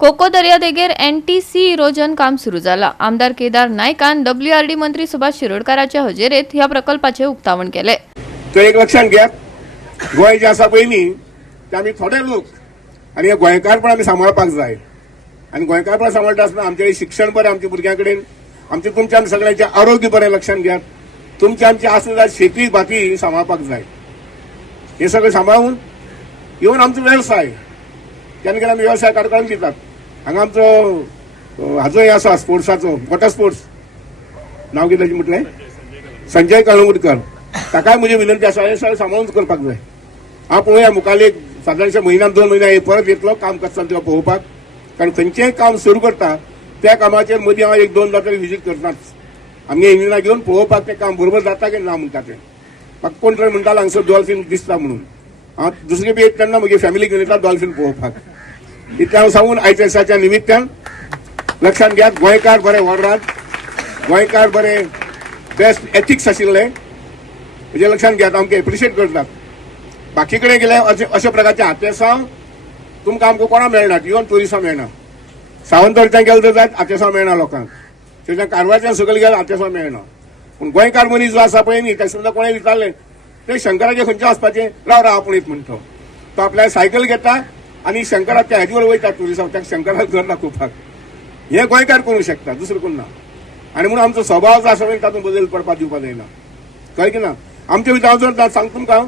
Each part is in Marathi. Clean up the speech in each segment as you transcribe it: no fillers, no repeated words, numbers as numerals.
कोको दर्यादेगेर NTC इरोजन काम सुरू झाला। आमदार केदार नायकान WRD मंत्री सुभाष शिरोडकरांच्या हजेरेत ह्या प्रकल्पाचे उक्तावण केले। तो एक लक्षात घ्या, गोय जे आसा पयलीं ते आमी थोडे लोक आनी हे गोंयकारपण आमी सांबाळपाक जाय। आनी गोंयकारपण सांबाळटा आसतना आमचें शिक्षण बरें, आमच्या भुरग्यां कडेन आमचें तुमच्या सगळ्यांचें आरोग्य बरें लक्षात घेयात। तुमची आमची आसता जाय शेती भाती सांबाळपाक जाय। हे सगळें सांबाळून इवन आमचो वेवसाय केन्ना केन्ना आमी वेवसाय काडून दितात। हांगा आमचो हाजो हे आसा स्पोर्ट्साचो वॉटर स्पोर्ट्स, नांव कितें ताचें म्हटलें, संजय कळंगूटकर, ताकाय म्हजी विनंती आसा हे सगळें सांबाळून करपाक जाय। हांव पळोवया मुखाल्ले एक सादारणशे म्हयन्यान 2 म्हयने परत येतलो काम करता तुका पळोवपाक, कारण खंयचेंय काम सुरू करता त्या कामाचेर मदीं हांव 1-2दा तरी विजीट करताच। आमगे इंजिनियरां घेवन पळोवपाक तें काम बरोबर जाता की ना म्हणटा तें। म्हाका कोण तरी म्हणटालो हांगसर डॉल्फीन दिसता म्हणून, हांव दुसरे बी तेन्ना म्हगे फॅमिली घेवन येता डॉल्फीन पळोवपाक। इतलें हांव सांगून आयच्या दिसाच्या निमित्तान लक्षात घेयात, गोंयकार बरे वाडरात, गोंयकार बरे बेस्ट एथिक्स आशिल्ले म्हणजे लक्षात घेयात, आमकां एप्रिशिएट करतात। बाकी कडेन गेले अशा प्रकारचे हातेसांव तुमकां आमकां कोणा मेळना, इवन ट्युरिस्टां मेळना। सावंतवाडीच्यान गेले तर जायत हातेसांव मेळना लोकांक, थंयच्यान कारवारच्यान सकयल गेले हातेसांव मेळना। पूण गोंयकार मनीस जो आसा पळय न्ही, ताका सुद्दां कोणें विचारलें ते शंकराचे खंयचे वचपाचें, राव आपूण येत म्हणटा तो आपल्या सायकल घेता आनी शंकराक त्या हेजे वर वयता ट्युरिस्टां, ताका शंकराक घर दाखोवपाक। हे गोंयकार करूंक शकता, दुसरें कोण ना। आनी म्हणून आमचो स्वभाव जो आसा पळय तातूंत बदल पडपाक दिवपाक जायना, कळ्ळें की ना। आमच्या भितर हांव जर सांगता तुमकां,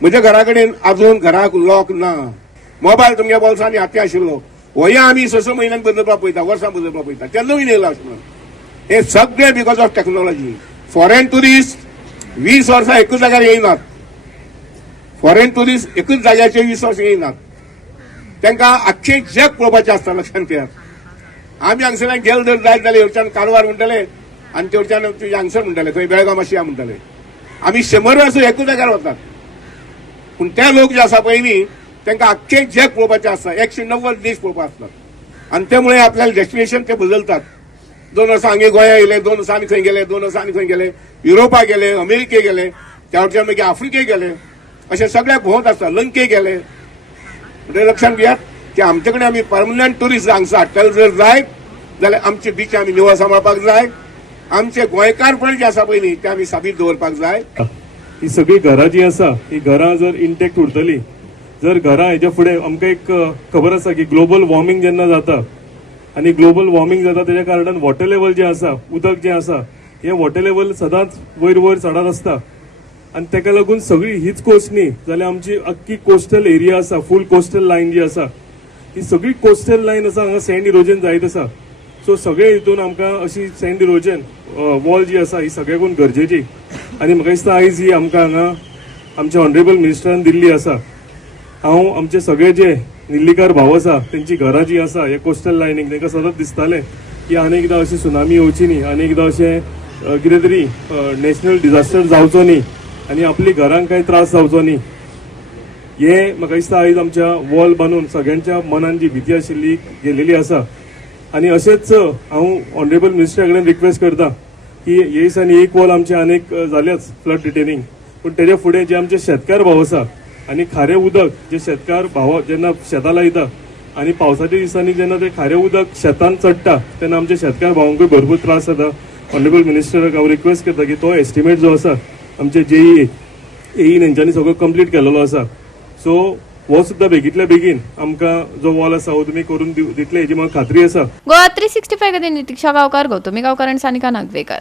म्हज्या घरा कडेन आजून घराक लॉक ना, मोबायल तुमच्या बोल्सांनी हाती आशिल्लो, होय आमी 6 म्हयन्यान बदलपाक पळयता, वर्सां बदलपाक पळयता, तेन्ना येयला आसलो। हे सगळें because of technology. Foreign tourist 20 वर्सां एकूच जाग्यार येयनात, फॉरेन टुरिस्ट एकूच जाग्याचेर 20 वर्सां येयनात, तांकां आख्खें जग पळोवपाचें आसता, लक्षात घेयात। आमी हांगसरल्यान गेले जर जायत जाल्यार हेवटेच्यान कारवार म्हणटले आनी तेवटेच्यान हांगसर म्हणटले, थंय बेळगांव मातशी या म्हणटले। आमी 100 वर्सां एकूच जाग्यार वतात, पूण ते लोक जे आसा पळय न्ही तांकां आख्खें जग पळोवपाचें आसता, 190 देश पळोवपाक आसतात। आनी त्यामुळे आपल्याला डेस्टिनेशन ते बदलतात। 2 वर्सां हांगे गोंया येयले, 2 वर्सां आनी खंय गेले, 2 वर्सां आनी खंय गेले, युरोपाक गेले, अमेरिके गेले, त्या वटेच्यान मागीर आफ्रिके गेले, अशें सगळ्या भोंवत आसता, लंके गेले। म्हणजे लक्षात घेयात की आमचे कडेन आमी परमनंट टुरिस्ट हांगसर हाडटले जर जायत जाल्यार आमचे बीच आमी निवळ सांबाळपाक जाय, आमचे गोंयकारपण जे आसा पळय न्ही ते आमी साबीत दवरपाक जाय। ही सगळी घरां जी आसा ही घरां जर इंटॅक्ट उरतली, जर घरां हेच्या फुडें आमकां एक खबर आसा की ग्लोबल वॉर्मिंग जेन्ना जाता आनी ग्लोबल वॉर्मिंग जाता तेच्या कारणान वॉटर लेवल जे आसा, उदक जे आसा हे वॉटर लेवल सदांच वयर वयर चडत आसता। आनी तेका लागून सगळी हीच कोस्ट न्ही जाल्यार आमची अख्खी कोस्टल एरिया आसा, फूल कोस्टल लायन जी आसा ही सगळी कोस्टल लायन आसा, हांगा सँड इरोजन जायत आसा। सो सगळे हितून आमकां अशी सँड इरोजन वॉल जी आसा ही सगळ्याकून गरजेची। आनी म्हाका दिसता आयज ही आमकां हांगा आमच्या ऑनरेबल मिनिस्टरान दिल्ली आसा। हांव आमचे सगळे जे निल्लीकार भाव आसा तेंची घरां जी आसा हे कोस्टल लायनीक तांकां सतत दिसतालें की आनीकदां अशी सुनामी येवची न्ही, आनीकदां अशें कितें तरी नॅशनल डिजास्टर जावचो न्ही आनी आपली घरांक कांय त्रास जावचो न्ही। हे म्हाका दिसता आयज आमच्या वॉल बांदून सगळ्यांच्या मनान जी भीती आशिल्ली गेलेली आसा। आनी अशेंच हांव ऑनरेबल मिनिस्टरा कडेन रिक्वेस्ट करता की हे दिसांनी एक वॉल आमचे आनीक जाल्याच फ्लड डिटेनिंग, पूण तेच्या फुडें जे आमचे शेतकार भाव आसा आनी खारें उदक जे शेतकार भाव जेन्ना शेतां लायता आनी पावसाच्या दिसांनी जेन्ना ते खारें उदक शेतान चडटा तेन्ना आमच्या शेतकार भावांकूय भरपूर त्रास जाता। ऑनरेबल मिनिस्टराक हांव रिक्वेस्ट करता की तो एस्टिमेट जो आसा आमचे JEE हेंच्यांनी सगळो कंप्लीट केलेलो आसा। सो हो सुद्दां बेगींतल्या बेगीन आमकां जो वॉल आसा हो तुमी करून दितले हेजी म्हाका खात्री आसा। गोवा 365 खातीर नितीक्षा गांवकार, गौतमी गांवकार आनी सानिका नागवेकर।